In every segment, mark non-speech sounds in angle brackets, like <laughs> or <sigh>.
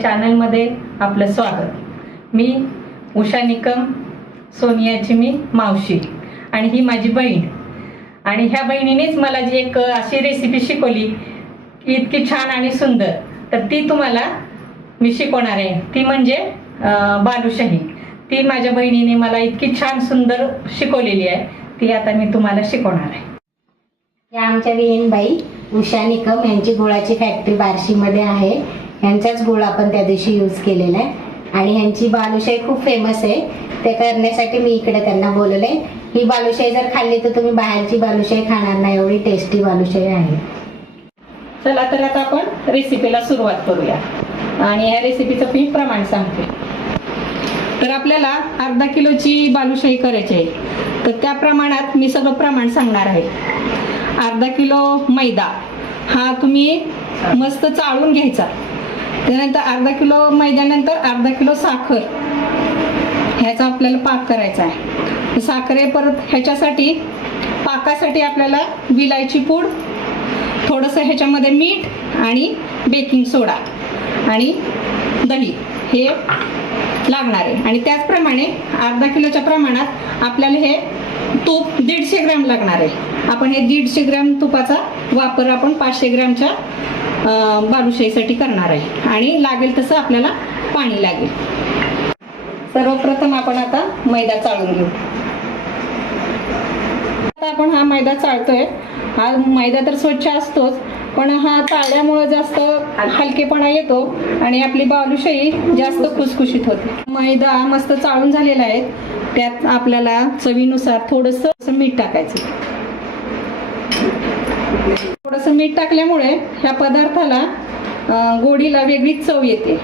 आपल्या चॅनलमध्ये आपलं स्वागत. मी उषा निकम सोनियाची मी मावशी आणि ही माझी बहीण. आणि ह्या बहिणीनेच मला जी एक अशी रेसिपी शिकवली की इतकी छान आणि सुंदर तर ती तुम्हाला मी शिकवणार आहे. ती म्हणजे बालुशाही. ती माझ्या बहिणीने मला इतकी छान सुंदर शिकवलेली आहे. ती आता मी तुम्हाला शिकवणार आहे. या आमच्या विहीनबाई उषा निकम यांची गुळाची फॅक्टरी बार्शीमध्ये आहे. ह्यांचाच गुळ आपण त्या दिवशी यूज केलेला आहे. आणि ह्यांची बालुशाही खूप फेमस आहे. ते करण्यासाठी मी इकडे त्यांना बोलवले ही बालुशाही जर खाल्ली तर तुम्ही बाहेरची बालुशाही खाणार नाही. एवढी टेस्टी बालुशाही आहे. चला तर आता आपण रेसिपीला सुरुवात करूया. आणि या रेसिपीचं मी प्रमाण सांगते. तर आपल्याला अर्धा किलोची बालुशाही करायची आहे. तर त्या प्रमाणात मी सगळं प्रमाण सांगणार आहे. अर्धा किलो मैदा. हा तुम्ही मस्त चाळून घ्यायचा. त्यानंतर अर्धा किलो मैद्यानंतर अर्धा किलो साखर. ह्याचा आपल्याला पाक करायचा आहे. साखरे परत ह्याच्यासाठी पाकासाठी आपल्याला विलायची पूड थोडंसं ह्याच्यामध्ये मीठ आणि बेकिंग सोडा आणि दही हे लागणार आहे. आणि त्याचप्रमाणे अर्धा किलोच्या प्रमाणात आपल्याला हे तूप दीडशे ग्रॅम लागणार आहे. आपण हे दीडशे ग्रॅम तुपाचा वापर आपण पाचशे ग्रॅमच्या बालुशाहीसाठी करणार आहे. आणि लागेल तसं आपल्याला पाणी लागेल. सर्वप्रथम आपण आता मैदा चाळून घेऊ. आता आपण हा मैदा चाळतोय. हा मैदा तर स्वच्छ असतोच पण हा चाळल्यामुळे जास्त हलकेपणा येतो आणि आपली बालुशाही जास्त खुसखुशीत होते. मैदा मस्त चाळून झालेला आहे. त्यात आपल्याला चवीनुसार थोडस मीठ टाकायचं. थोडस मीठ टाकल्यामुळे ह्या पदार्थाला गोडीला वेगळीच चव येते.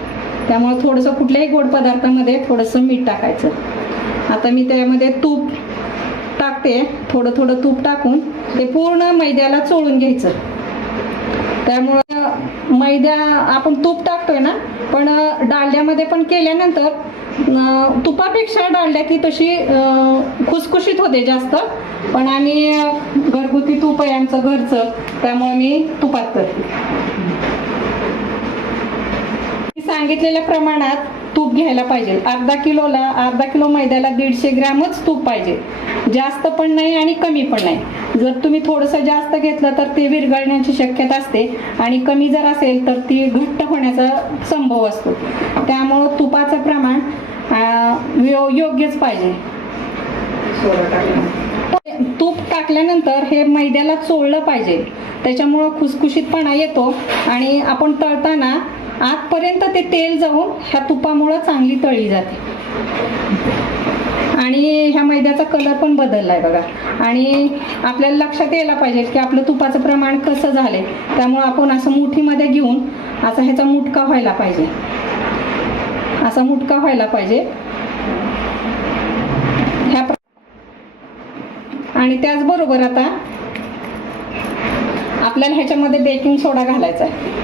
त्यामुळे थोडंसं कुठल्याही गोड पदार्थामध्ये थोडंसं मीठ टाकायचं. आता मी त्यामध्ये तूप टाकते. थोडं थोडं तूप टाकून ते पूर्ण मैद्याला चोळून घ्यायचं. त्यामुळं मैद्या आपण तूप टाकतोय ना पण डाल्यामध्ये पण केल्यानंतर तुपापेक्षा तुपापेक्षा डालड्याची तशी खुसखुशीत होते जास्त. पण आम्ही घरगुती तूप आहे आमचं घरचं त्यामुळे मी तुपात करते. मी सांगितलेल्या प्रमाणात तूप घ्यायला पाहिजे. अर्धा किलोला अर्धा किलो मैद्याला दीडशे ग्रॅमच तूप पाहिजे. जास्त पण नाही आणि कमी पण नाही. जर तुम्ही थोडंसं जास्त घेतलं तर ते विरघळण्याची शक्यता असते. आणि कमी जर असेल तर ती घट्ट होण्याचा संभव असतो. त्यामुळं तुपाचं यो- योग्यच पाहिजे. तूप टाकल्यानंतर हे मैद्याला चोळलं पाहिजे. त्याच्यामुळं खुसखुशीतपणा येतो आणि आपण तळताना आतपर्यंत ते तेल जाऊन ह्या तुपामुळं चांगली तळली जाते. आणि ह्या मैद्याचा कलर पण बदललाय बघा. आणि आपल्याला लक्षात यायला पाहिजे की आपलं तुपाचं प्रमाण कसं झालंय. त्यामुळं आपण असं मुठीमध्ये घेऊन असा ह्याचा मुटका व्हायला पाहिजे. असा मुटका व्हायला पाहिजे ह्या प्र- आणि त्याचबरोबर आता आपल्याला ह्याच्यामध्ये बेकिंग सोडा घालायचा आहे.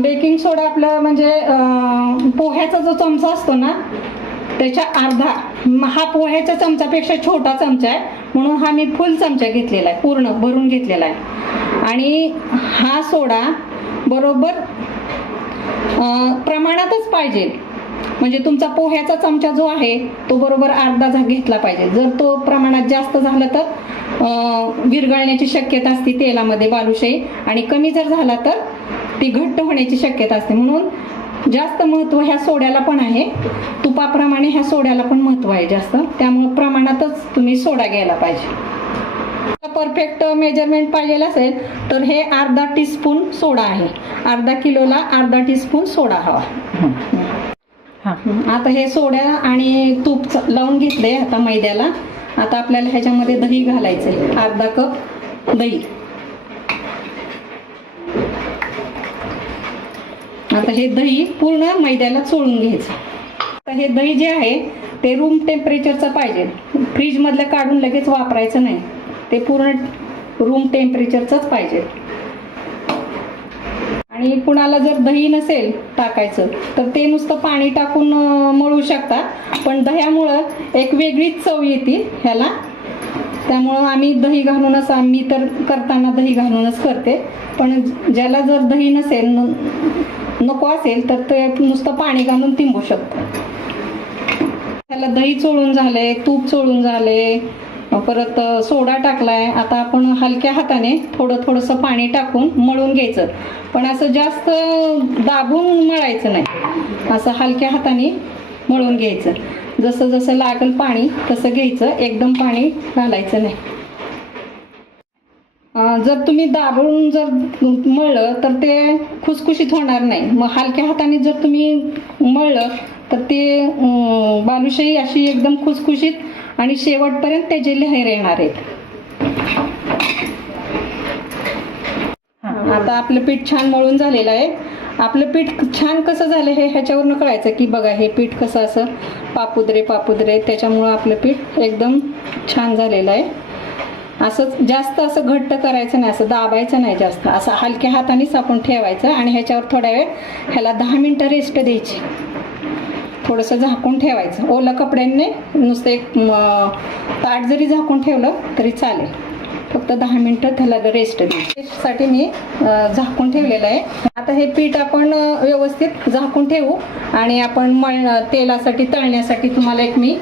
बेकिंग सोडा आपलं म्हणजे पोह्याचा जो चमचा असतो ना त्याच्या अर्धा हा पोह्याच्या चमचापेक्षा छोटा चमचा आहे म्हणून हा मी फुल चमचा घेतलेला आहे पूर्ण भरून घेतलेला आहे. आणि हा सोडा बरोबर प्रमाणातच पाहिजे. म्हणजे तुमचा पोह्याचा चमचा जो आहे तो बरोबर अर्धा झा घेतला पाहिजे. जर तो प्रमाणात जास्त झाला तर विरघळण्याची शक्यता असते तेलामध्ये बालुशाही आणि कमी जर झाला तर ती घट्ट होण्याची शक्यता असते. म्हणून जास्त महत्त्व ह्या सोड्याला पण आहे. तुपाप्रमाणे ह्या सोड्याला पण महत्त्व आहे जास्त. त्यामुळे प्रमाणातच तुम्ही सोडा घ्यायला पाहिजे. परफेक्ट मेजरमेंट पाहिजे असेल तर हे अर्धा टीस्पून सोडा आहे. अर्धा किलोला अर्धा टीस्पून सोडा हवा. आता हे सोड्या आणि तूप लावून घेतले आता मैद्याला. आता आपल्याला ह्याच्यामध्ये दही घालायचं अर्धा कप दही. आता हे दही पूर्ण मैद्याला चोळून घ्यायचं. आता हे दही जे आहे ते रूम टेम्परेचरचं पाहिजे. फ्रीजमधलं काढून लगेच वापरायचं नाही. ते पूर्ण रूम टेम्परेचरचंच पाहिजे. आणि कुणाला जर दही नसेल टाकायचं तर ते नुसतं पाणी टाकून मळू शकता पण दह्यामुळं एक वेगळीच चव येते ह्याला. त्यामुळं आम्ही दही घालूनच आम्ही तर करताना दही घालूनच करते. पण ज्याला जर दही नसेल न- नको असेल तर ते नुसतं पाणी घालून तिंबू शकतं त्याला दही चोळून झाले तूप चोळून झाले परत सोडा टाकलाय. आता आपण हलक्या हाताने थोडं थोडंसं पाणी टाकून मळून घ्यायचं. पण असं जास्त दाबून मळायचं नाही. असं हलक्या हाताने मळून घ्यायचं. जसं जसं लागल पाणी तसं घ्यायचं. एकदम पाणी घालायचं नाही. जर तुम्ही दाबून जर मळलं तर ते खुसखुशीत होणार नाही. मग हलक्या हाताने जर तुम्ही मळलं तर ते बालुशाही अशी एकदम खुसखुशीत आणि शेवटपर्यंत त्याचे लहेर येणार आहेत. आता आपलं पीठ छान मळून झालेलं आहे. आपलं पीठ छान कसं झालं हे ह्याच्यावरनं कळायचं की बघा हे पीठ कसं असं पापुद्रे पापुद्रे त्याच्यामुळं आपलं पीठ एकदम छान झालेलं आहे. असं जास्त असं घट्ट करायचं नाही असं दाबायचं नाही जास्त. असं हलक्या हातानेच आपण ठेवायचं आणि ह्याच्यावर थोड्या वेळ ह्याला दहा मिनटं रेस्ट द्यायची. थोडंसं झाकून ठेवायचं. ओलं कपड्यांनी नुसतं एक ताट जरी झाकून ठेवलं तरी चालेल. फक्त दहा मिनटं त्याला रेस्ट द्यायची साठी मी झाकून ठेवलेलं आहे. आता हे पीठ आपण व्यवस्थित झाकून ठेवू आणि आपण मळ तेलासाठी तळण्यासाठी तुम्हाला एक मी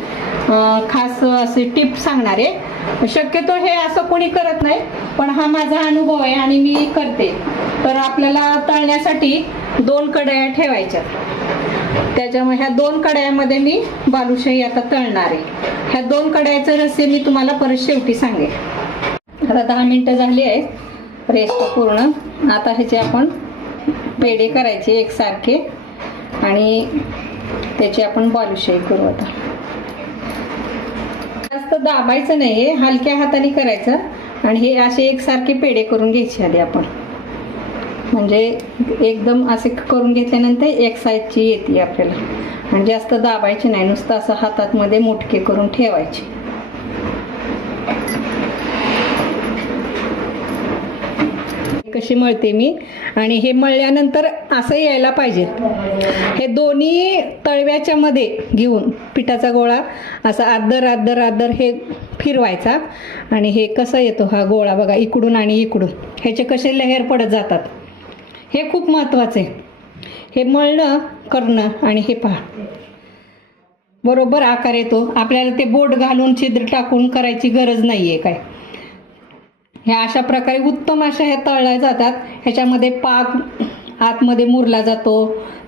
खास असे टिप सांगणार आहे. शक्यतो हे असं कोणी करत नाही पण हा माझा अनुभव आहे आणि मी करते. तर आपल्याला तळण्यासाठी दोन कढया ठेवायच्या त्याच्यामुळे ह्या दोन कढयामध्ये मी बालुशाही आता तळणार आहे. ह्या दोन कढयाचं रस्से मी तुम्हाला परत शेवटी सांगेन. आता दहा मिनटं झाली आहेत. रेस्ट पूर्ण. आता ह्याचे आपण पेढे करायचे एकसारखे. आणि त्याची आपण बालुशाही करू आता. जास्त दाबायचं नाही हे हलक्या हाताने करायचं. आणि हे असे एकसारखे पेढे करून घ्यायचे आधी आपण. म्हणजे एकदम असे करून घेतल्यानंतर एक साईजची येते आपल्याला. आणि जास्त दाबायची नाही नुसतं असं हातात मध्ये मुटके करून ठेवायचे. कशी मळते मी? आणि हे मळल्यानंतर असं यायला पाहिजेत हे दोन्ही तळव्याच्या मध्ये घेऊन पिठाचा गोळा असा आदर आदर आदर हे फिरवायचा. आणि हे कसं येतो हा गोळा बघा इकडून आणि इकडून. ह्याचे कसे लहेर पडत जातात? हे खूप महत्त्वाचं आहे हे मळणं करणं आणि हे पहा. बरोबर आकार येतो. आपल्याला ते बोट घालून छिद्र टाकून करायची गरज नाही आहे काय. ह्या अशा प्रकारे उत्तम अशा ह्या तळल्या जातात. ह्याच्यामध्ये पाक आतमध्ये मुरला जातो.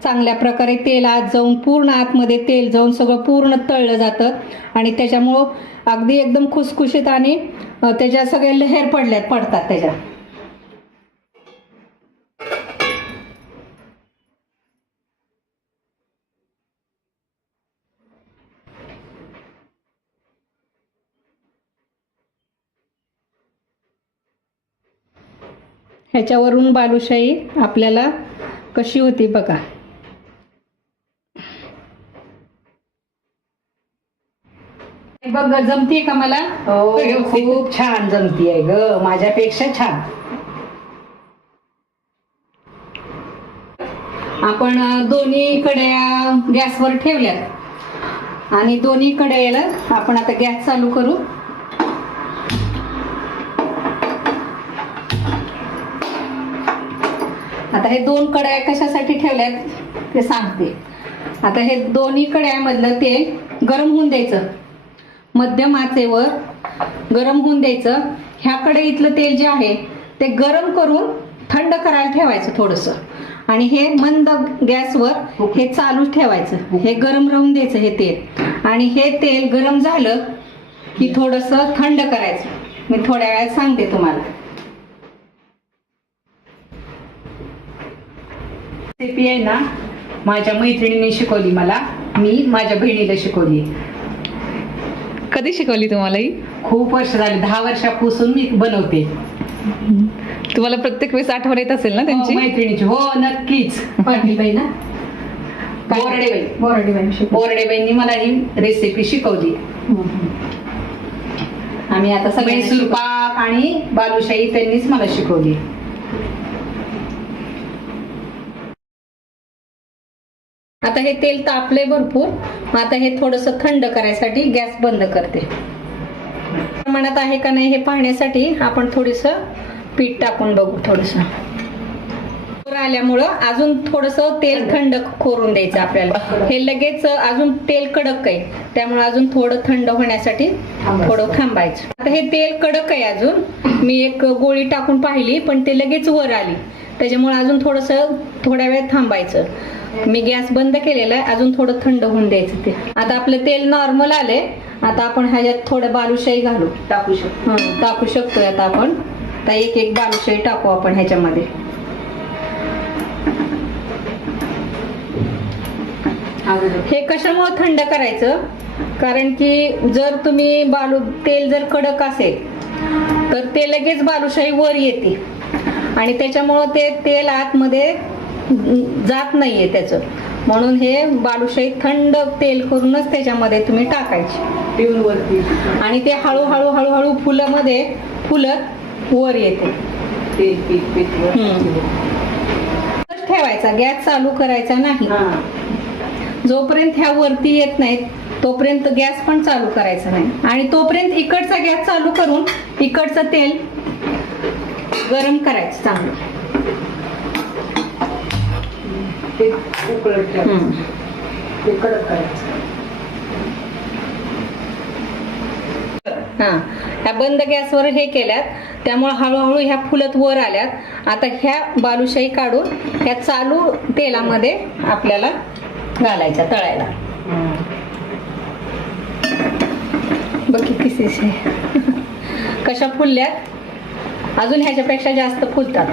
चांगल्या प्रकारे तेल आत जाऊन पूर्ण आतमध्ये तेल जाऊन सगळं पूर्ण तळलं जातं. आणि त्याच्यामुळं अगदी एकदम खुसखुशीत आणि त्याच्या सगळ्या लहेर पडल्यात पडतात त्याच्या. ह्याच्यावरून बालुशाही आपल्याला कशी होती बघा. बघ जमते का मला? हो? खूप छान जमतीये ग माझ्यापेक्षा छान. आपण दोन्ही कड्या गॅसवर ठेवल्यात. आणि दोन्ही कड्याला आपण आता गॅस चालू करू. आता हे दोन कड्या कशासाठी ठेवल्यात ते सांगते. आता हे दोन्ही कड्यामधलं तेल गरम होऊन द्यायचं. मध्यम आचेवर गरम होऊन द्यायचं. ह्या कढईतलं तेल जे आहे ते गरम करून थंड करायला ठेवायचं थोडंसं. आणि हे मंद गॅसवर हे चालू ठेवायचं. हे गरम राहून द्यायचं हे तेल. आणि हे तेल गरम झालं की थोडंसं थंड करायचं. मी थोड्या वेळात सांगते तुम्हाला. रेसिपी आहे ना माझ्या मैत्रिणीने शिकवली मला. मी माझ्या बहिणीला शिकवली. कधी शिकवली तुम्हाला ही? खूप वर्ष झाली दहा वर्षापासून मी बनवते. तुम्हाला प्रत्येक वेळेस आठवण येत असेल ना हो, त्यांची? मैत्रिणीची. हो नक्कीच. पाटीलबाई ना बोर्डेबाई. बोराडीबाई शिकव बोर्डेबाईंनी मला ही रेसिपी शिकवली. आम्ही आता सगळे मैसूर पाक आणि बालुशाही त्यांनीच मला शिकवली. आता हे तेल तापले भरपूर. मग आता हे थोडस थंड करायसाठी गॅस बंद करते. प्रमाणात आहे का नाही हे पाहण्यासाठी आपण थोडस पीठ टाकून बघू थोडस. आल्यामुळं अजून थोडस तेल थंड करून द्यायचं आपल्याला. हे लगेच अजून तेल कडक आहे. त्यामुळे अजून थोडं थंड होण्यासाठी थोडं थांबायचं. आता हे तेल कडक आहे अजून. मी एक गोळी टाकून पाहिली पण ते लगेच वर आली. त्याच्यामुळे अजून थोडस थोड्या वेळ थांबायचं. मी गॅस बंद केलेला आहे अजून थोडं थंड होऊन द्यायचं ते. आता आपलं तेल नॉर्मल आले आता आपण ह्याच्यात थोडं बालुशाही घालू. टाकू शकतो. हं, टाकू शकतोय आता आपण. आता एक एक बालुशाही टाकू आपण ह्याच्यामध्ये. अगोदर. हे कशामुळे थंड करायचं? कारण की जर तुम्ही बालू तेल जर कडक असेल तर ते लगेच बालुशाही वर येते. आणि त्याच्यामुळं ते तेल आतमध्ये जात नाहीये त्याचं. म्हणून हे बालुशाही थंड तेल करूनच त्याच्यामध्ये तुम्ही टाकायची. पिऊन वरती आणि ते हळूहळू हळूहळू फुलामध्ये फुलत वर येते. ठेवायचा गॅस चालू करायचा नाही. जोपर्यंत ह्या वरती येत नाहीत तोपर्यंत गॅस पण चालू करायचा नाही. आणि तोपर्यंत इकडचा गॅस चालू करून इकडचं तेल गरम करायचं चांगलं. ते उकळत ठेवायचं. ते कडक करायचं. हा. ह्या बंद गॅसवर हे केल्यात. त्यामुळे हळूहळू ह्या फुलत वर आल्यात. आता ह्या बालुशाही काढून ह्या चालू तेलामध्ये आपल्याला घालायच्या तळायला. बघ किती <laughs> कशा फुलल्यात. अजून ह्याच्यापेक्षा जास्त फुलतात.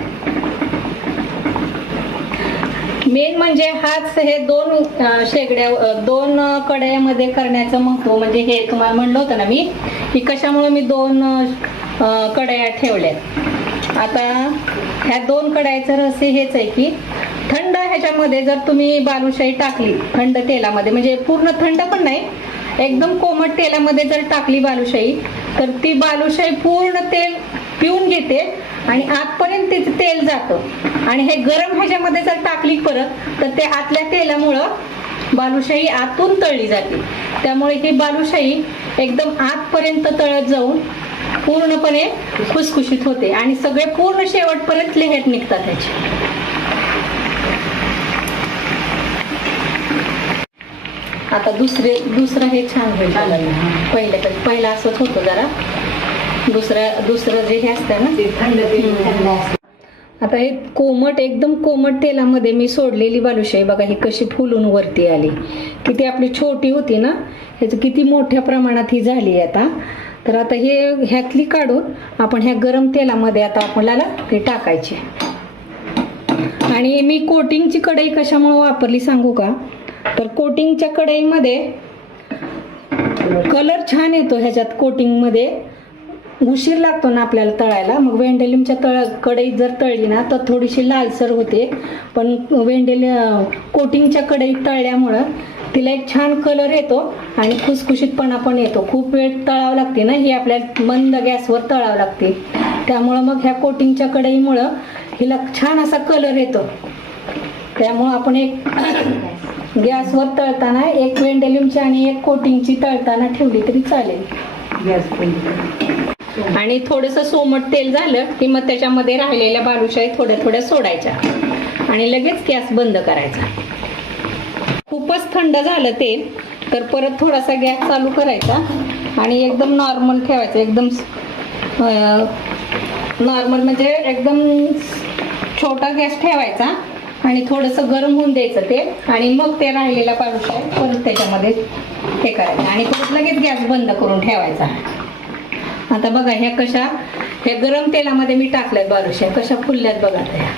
मेन म्हणजे हाच हे दोन शेगड्या दोन कड्यामध्ये करण्याचं महत्त्व म्हणजे हे तुम्हाला म्हणलं होतं ना मी की कशामुळे मी दोन कड्या ठेवल्यात. आता ह्या दोन कड्याचं रहस्य हेच आहे की थंड ह्याच्यामध्ये जर तुम्ही बालुशाही टाकली थंड तेलामध्ये म्हणजे पूर्ण थंड पण नाही एकदम कोमट तेलामध्ये जर टाकली बालुशाही तर ती बालुशाही पूर्ण तेल पिऊन घेते आणि आतपर्यंत तिचं तेल जातं. आणि हे गरम ह्याच्यामध्ये जर टाकली परत तर ते आतल्या तेलामुळं बालुशाही आतून तळली जाते. त्यामुळे ही बालुशाही एकदम आतपर्यंत तळत जाऊन पूर्णपणे खुसखुशीत होते. आणि सगळे पूर्ण शेवटपर्यंत लेहेर निघतात त्याचे आता दुसरे दुसरं हे छान होईल. पहिलं तर पहिलं असंच होतं जरा. दुसरं दुसरं जे हे असतं ना ते थंड. आता हे कोमट एकदम कोमट तेलामध्ये मी सोडलेली बालुशाही बघा ही कशी फुलून वरती आली. किती आपली छोटी होती ना ह्याचं किती मोठ्या प्रमाणात ही झाली आता. तर आता हे ह्यातली काढून आपण ह्या गरम तेलामध्ये आता आपल्याला ते टाकायचे. आणि मी कोटिंगची कढई कशामुळे वापरली सांगू का? तर कोटिंगच्या कढईमध्ये कलर छान येतो ह्याच्यात कोटिंगमध्ये. उशीर लागतो ना आपल्याला तळायला. मग वेंडेलिमच्या तळ कढईत जर तळली ना तर थोडीशी लालसर होते. पण वेंडेल कोटिंगच्या कढईत तळल्यामुळं तिला एक छान कलर येतो आणि खुसखुशीतपणा पण येतो. खूप वेळ तळावं लागते ना ही आपल्याला मंद गॅसवर तळावं लागते. त्यामुळं मग ह्या कोटिंगच्या कढईमुळं हिला छान असा कलर येतो. त्यामुळं आपण एक <coughs> गॅसवर तळताना एक वेंडेलिमची आणि एक कोटिंगची तळताना ठेवली तरी चालेल. गॅस आणि थोडस सोमट तेल झालं की मग त्याच्यामध्ये राहिलेल्या बालुशाही थोड्या थोड्या सोडायच्या. आणि लगेच गॅस बंद करायचा. खूपच थंड झालं तेल तर परत थोडासा गॅस चालू करायचा आणि एकदम नॉर्मल ठेवायचं. एकदम नॉर्मल म्हणजे एकदम छोटा गॅस ठेवायचा आणि थोडंसं गरम होऊन द्यायचं ते आणि मग ते राहिलेल्या बालुशाही परत त्याच्यामध्ये हे करायचं. आणि परत लगेच गॅस बंद करून ठेवायचा. आता बघा ह्या कशा ह्या गरम तेलामध्ये मी टाकल्यात बालुश्या कशा फुलल्यात बघा त्या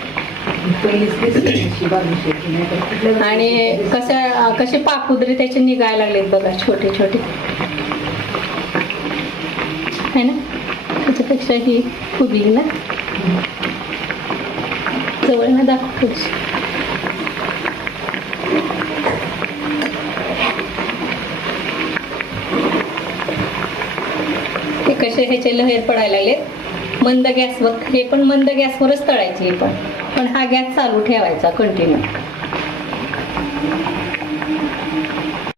आणि कशा कसे पापुद्रे त्याचे निघायला लागलेत बघा छोटे छोटे. है ना? त्याच्यापेक्षा ही फुगली ना जवळ ना दाखव असे ह्याचे लहेर पडायला लागले मंद गॅसवर हे पण मंद गॅसवरच तळायचे पण. पण हा गॅस चालू ठेवायचा कंटिन्यू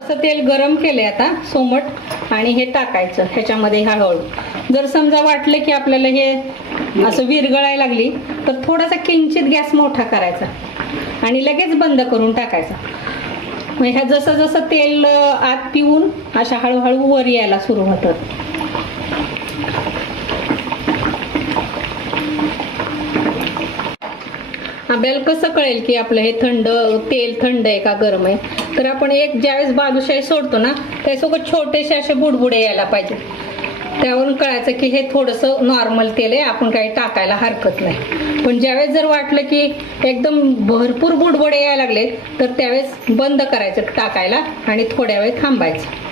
असं तेल गरम केले आता सोमट आणि हे टाकायचं ह्याच्यामध्ये हळूहळू. जर समजा वाटलं की आपल्याला हे असं विरगळायला लागली तर थोडासा किंचित गॅस मोठा करायचा. आणि लगेच बंद करून टाकायचा. मग ह्या जसं जसं तेल आत पिऊन अशा हळूहळू वर यायला सुरू होतं. आपल्याला कसं कळेल की आपलं हे थंड तेल थंड आहे का गरम आहे? तर आपण एक ज्यावेळेस बालुशाही सोडतो ना त्यासोबत छोटेसे असे बुडबुडे यायला पाहिजे. त्यावरून कळायचं की हे थोडंसं नॉर्मल तेल आहे आपण काही टाकायला हरकत नाही. पण ज्यावेळेस जर वाटलं की एकदम भरपूर बुडबुडे यायला लागले तर त्यावेळेस बंद करायचं टाकायला आणि थोड्या वेळ थांबायचं.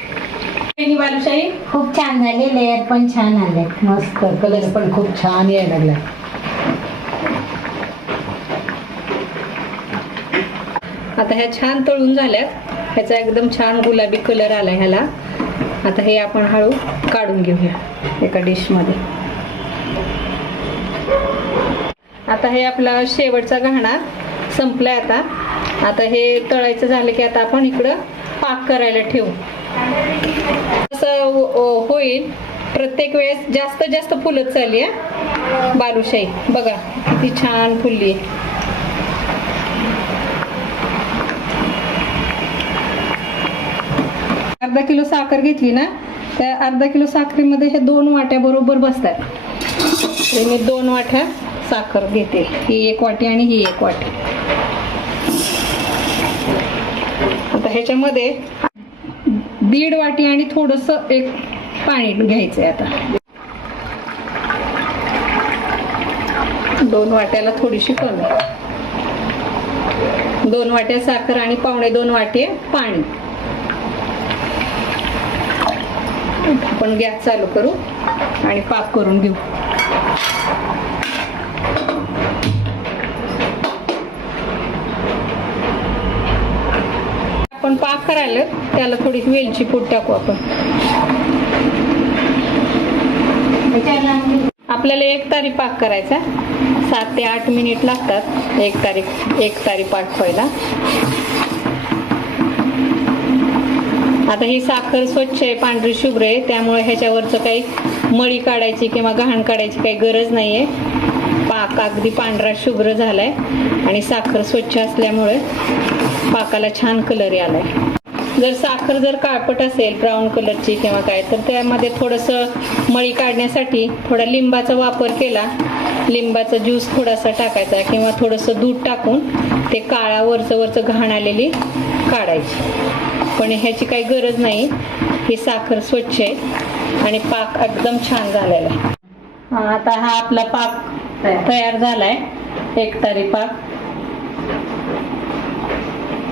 बालुशाही खूप छान झाले लेअर पण छान आले मस्त कलर पण खूप छान यायला लागला आता ह्या छान तळून झाल्यात. ह्याचा एकदम छान गुलाबी कलर आला ह्याला. आता हे आपण हळू काढून घेऊया एका डिशमध्ये आता हे आपला शेवटचा घाणा संपलाय आता. आता हे तळायचं झालं की आता आपण इकडं पाक करायला ठेवू. असं हो, हो, होईल. प्रत्येक वेळेस जास्त जास्त फुलत चालली आहे बालुशाही. बघा किती छान फुलली. आहे अर्धा किलो साखर घेतली ना त्या अर्धा किलो साखरेमध्ये हे दोन वाट्या बरोबर बसतात. ते मी दोन वाट्या साखर घेते. ही एक वाटी आणि ही एक वाटी. आता ह्याच्यामध्ये दीड वाटी आणि थोडस एक पाणी घ्यायचंय आता. दोन वाट्याला थोडीशी कमी. दोन वाट्या साखर आणि पावणे दोन वाटे पाणी. आपण गॅस चालू करू आणि पाक करून घेऊ. आपण पाक करायला त्याला थोडी वेलची पूड टाकू आपण. आपल्याला एक तारी पाक करायचा. सात ते आठ मिनिट लागतात. एक तारीख एक तारी पाक व्हायला. आता ही साखर स्वच्छ आहे पांढरी शुभ्र आहे. त्यामुळे ह्याच्यावरचं काही मळी काढायची किंवा घाण काढायची काही गरज नाही आहे पाक अगदी पांढरा शुभ्र झालाय आणि साखर स्वच्छ असल्यामुळे पाकाला छान कलर आलाय जर साखर जर काळपट असेल ब्राऊन कलरची किंवा काय तर त्यामध्ये थोडंसं मळी काढण्यासाठी थोडा लिंबाचा वापर केला. लिंबाचा ज्यूस थोडासा टाकायचा किंवा थोडंसं दूध टाकून ते काळा वरचं वरचं घाण आलेली काढायची. पण ह्याची काही गरज नाही. ही साखर स्वच्छ आहे आणि पाक एकदम छान झालेला आहे. आता हा आपला पाक तयार झालाय. एक तारी पाक.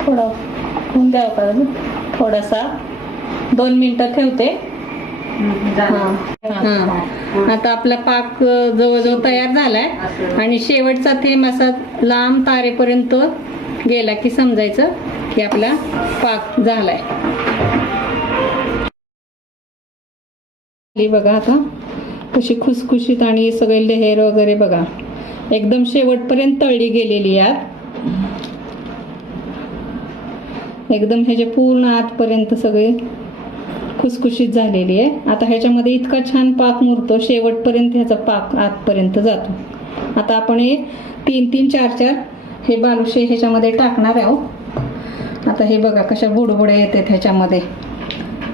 थोडा होऊन द्यावं का? थोडासा. दोन मिनिटं ठेवते. हा. हा. आता आपला पाक जवळजवळ तयार झालाय. आणि शेवटचा थेंब असा लांब तारेपर्यंत गेला की समजायचं. हे आपला पाक झालाय. बघा आता कशी खुसखुशीत आणि सगळे लेहेर वगैरे बघा. एकदम शेवटपर्यंत तळली गेलेली यात. एकदम ह्याचे पूर्ण आतपर्यंत सगळे खुसखुशीत झालेली आहे. आता ह्याच्यामध्ये इतका छान पाक मुरतो शेवटपर्यंत ह्याचा पाक आतपर्यंत जातो. आता आपण हे तीन तीन चार चार हे बालुशे ह्याच्यामध्ये टाकणार आहोत. आता हे बघा कशा बुडबुड्या येतात ह्याच्यामध्ये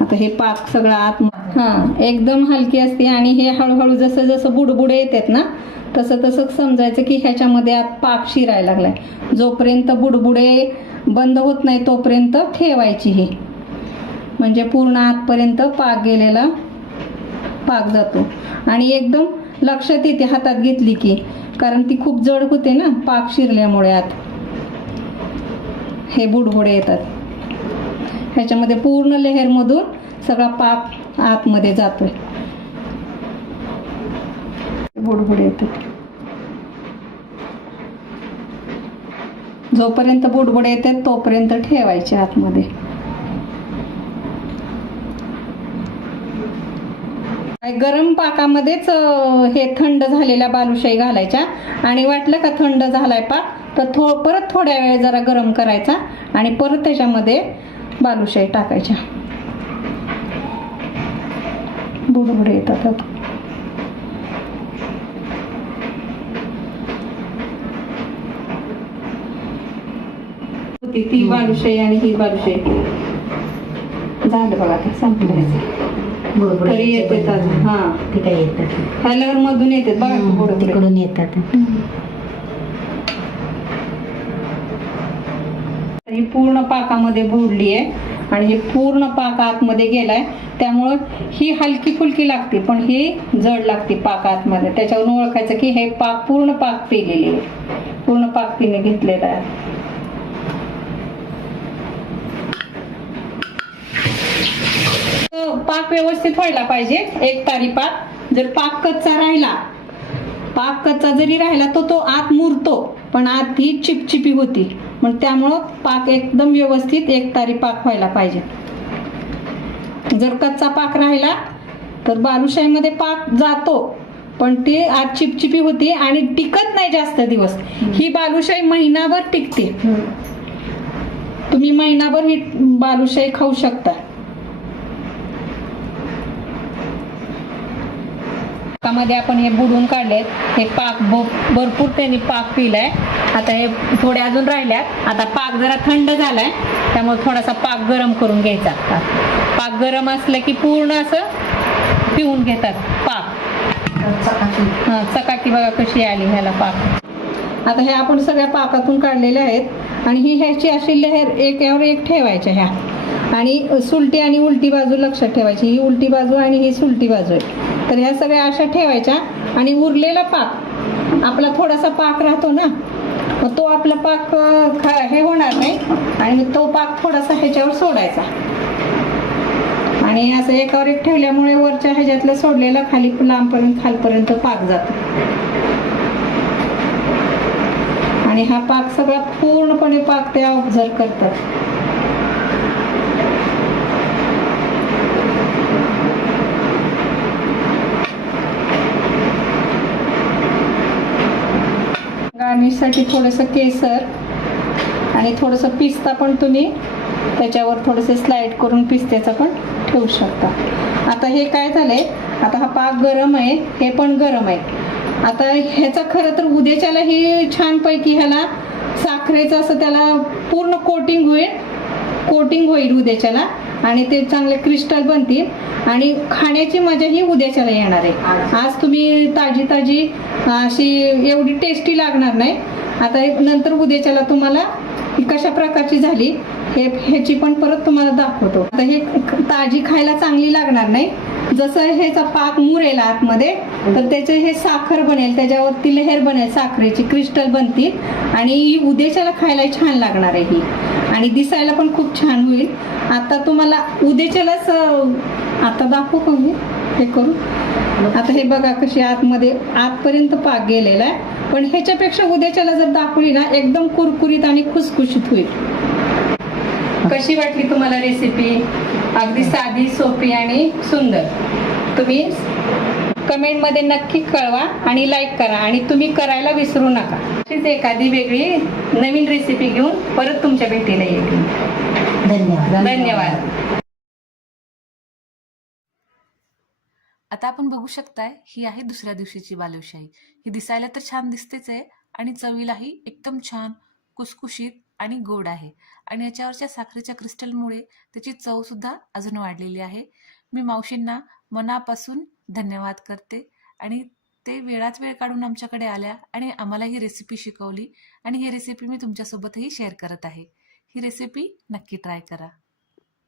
आता हे पाक सगळं आत हां एकदम हलकी असते आणि हे हळूहळू जसं जसं बुडबुडे येतात ना तसं तसं समजायचं की ह्याच्यामध्ये आत पाक शिरायला लागलाय. जोपर्यंत बुडबुडे बंद होत नाही तोपर्यंत ठेवायची ही. म्हणजे पूर्ण आतपर्यंत पाक गेलेला पाक जातो. आणि एकदम लक्षात येते हातात घेतली की कारण ती खूप जड होते ना पाक शिरल्यामुळे आत. हे बुडबुडे येतात. ह्याच्यामध्ये पूर्ण लेहरमधून सगळा पाक आतमध्ये जातोय. बुडबुडे येतात. जोपर्यंत बुडबुडे येतात तोपर्यंत ठेवायचे आतमध्ये. गरम पाकामध्येच हे थंड झालेल्या बालुशाही घालायच्या. आणि वाटलं का थंड झालाय पाक? तर थो परत थोड्या वेळ जरा गरम करायचा आणि परत त्याच्यामध्ये बालुशाही टाकायच्या. बुडबुडे येतात होती ती बालुशाही आणि ही बालुशाही. झालं बघा ते संपलं. तरी येते हा. कलर मधून येते बघा तिकडून येतात. मी पूर्ण पाकामध्ये बुडली आहे आणि हे पूर्ण पाक आतमध्ये गेलाय. त्यामुळं ही हलकी फुलकी लागते पण ही जड लागते पाक आतमध्ये. त्याच्यावरून ओळखायचं की हे पाक पूर्ण पाक पिलेली आहे. पूर्ण पाक तिने घेतलेला आहे. पाक व्यवस्थित व्हायला पाहिजे एक तारी पाक. जर पाक कच्चा राहिला पाक कच्चा जरी राहिला तो तो आत मुरतो पण आत ही चिपचिपी होती. मग त्यामुळं पाक एकदम व्यवस्थित एक तारी पाक व्हायला पाहिजे. जर कच्चा पाक राहिला तर बालुशाहीमध्ये पाक जातो पण ती आत चिपचिपी होती आणि टिकत नाही जास्त दिवस. ही बालुशाही महिनाभर टिकते. तुम्ही महिनाभर ही बालुशाही खाऊ शकता. पाकामध्ये आपण हे बुडून काढलेत. हे पाक भरपूर त्यांनी पाक पिलाय. आता हे थोडे अजून राहिल्यात. आता पाक जरा थंड झालाय त्यामुळे थोडासा पाक गरम करून घ्यायचा. पाक गरम असलं की पूर्ण असं पिऊन घेतात पाक. हा चकाकी बघा कशी आली ह्याला पाक. आता हे आपण सगळ्या पाकातून काढलेल्या आहेत. आणि ही ह्याची अशी लहर एकावर एक ठेवायच्या ह्या. आणि सुलटी आणि उलटी बाजू लक्षात ठेवायची. ही उलटी बाजू आणि ही सुलटी बाजू आहे तर ह्या सगळ्या अशा ठेवायच्या आणि उरलेला पाक. आपला थोडासा पाक राहतो ना मग तो आपला पाक खा- हे होणार नाही. आणि मग तो पाक थोडासा ह्याच्यावर सोडायचा. आणि असं एकावर एक ठेवल्यामुळे वरच्या ह्याच्यातलं सोडलेलं खाली लांबपर्यंत खालपर्यंत पाक जातो. आणि हा पाक सगळा पूर्णपणे पाक ते ऑब्झर्व करतात. टेस्टसाठी थोडंसं केसर आणि थोडंसं पिस्ता पण तुम्ही त्याच्यावर थोडेसे स्लाइड करून पिस्त्याचं पण ठेवू शकता. आता हे काय झालंय? आता हा पाक गरम आहे हे पण गरम आहे. आता ह्याचा खरं तर उद्याच्यालाही छानपैकी ह्याला साखरेचं असं त्याला पूर्ण कोटिंग होईल. कोटिंग होईल उद्याच्याला आणि ते चांगले क्रिस्टल बनतील. आणि खाण्याची मजा ही उद्याच्याला येणार आहे. आज तुम्ही ताजी ताजी अशी एवढी टेस्टी लागणार नाही. आता नंतर उद्याच्याला तुम्हाला कशा प्रकारची झाली हे ह्याची पण परत तुम्हाला दाखवतो. आता हे ताजी खायला चांगली लागणार नाही. जसं ह्याचा पाक मुरेल आतमध्ये तर त्याचे हे साखर बनेल त्याच्यावरती लहेर बनेल साखरेची क्रिस्टल बनतील. आणि उद्याच्याला खायला छान लागणार आहे ही. आणि दिसायला पण खूप छान होईल. आता तुम्हाला उद्याच्यालाच आता दाखवू का मी? हे करू. आता हे बघा कशी आतमध्ये आतपर्यंत पाक गेलेला आहे. पण ह्याच्यापेक्षा उद्याच्याला जर दाखवली ना एकदम कुरकुरीत आणि खुसखुशीत होईल. कशी वाटली तुम्हाला रेसिपी अगदी साधी सोपी आणि सुंदर. तुम्ही कमेंटमध्ये नक्की कळवा आणि लाईक करा आणि तुम्ही करायला विसरू नका. अशीच एखादी वेगळी नवीन रेसिपी घेऊन परत तुमच्या भेटीला येईल. धन्यवाद. धन्यवाद. आता आपण बघू शकताय ही आहे दुसऱ्या दिवशीची बालुशाही. ही दिसायला तर छान दिसतेच आहे आणि चवीलाही एकदम छान कुसकुशीत आणि गोड आहे. आणि याच्यावरच्या साखरेच्या क्रिस्टलमुळे त्याची चव सुद्धा अजून वाढलेली आहे. मी मावशींना मनापासून धन्यवाद करते. आणि ते वेळात वेळ काढून आमच्याकडे आल्या आणि आम्हाला ही रेसिपी शिकवली. आणि ही रेसिपी मी तुमच्यासोबतही शेअर करत आहे. ही रेसिपी नक्की ट्राय करा.